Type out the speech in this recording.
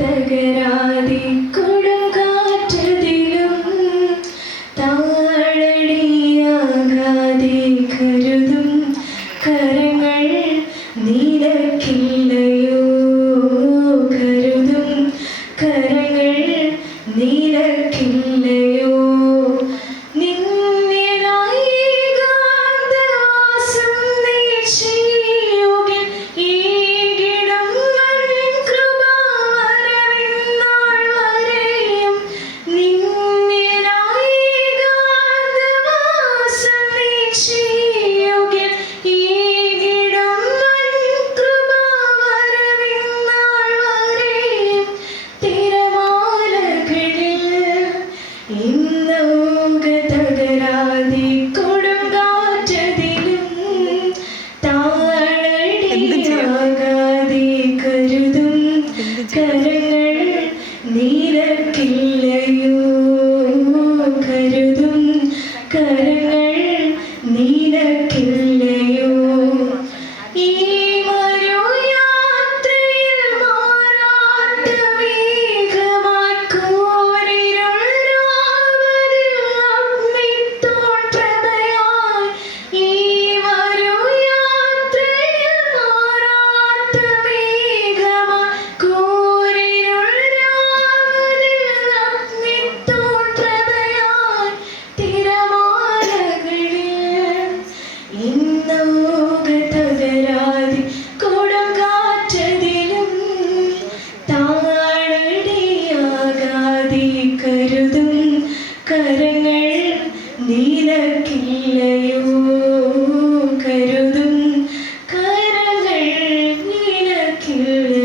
തകരാതി കൊടുങ്കാറ്റതിലും താളടിയാകാതെ കരുതും കരങ്ങൾ നിനക്കില്ലയോ, കരുതും കരങ്ങൾ നിനക്കില്ലയോ. തകരാതി കൊടുങ്കാറ്റതിലും താളടിയാകാതെ കരുതും കരങ്ങൾ നിനക്കില്ലയോ, കരുതും കരങ്ങൾ നിനക്കില്ലയോ. ഈ മരുയാത്രയിൽ മാറാത്ത മേഘമായി കൂരിരുൾ രാവതിൽ അഗ്നിത്തോട്ടമയായി. ഈ മരുയാത്രയിൽ മാറാത്ത മേഘമായി കൂരിരുൾ രാവതിൽ അഗ്നിത്തോട്ടമയായി. തിരമാലകളിൽ തകരാതി കൊടുങ്കാറ്റതിലും താളടിയാകാതെ കരുതും കരങ്ങൾ നിനക്കില്ലയോ, കരുതും കരങ്ങൾ നിനക്കില്ല.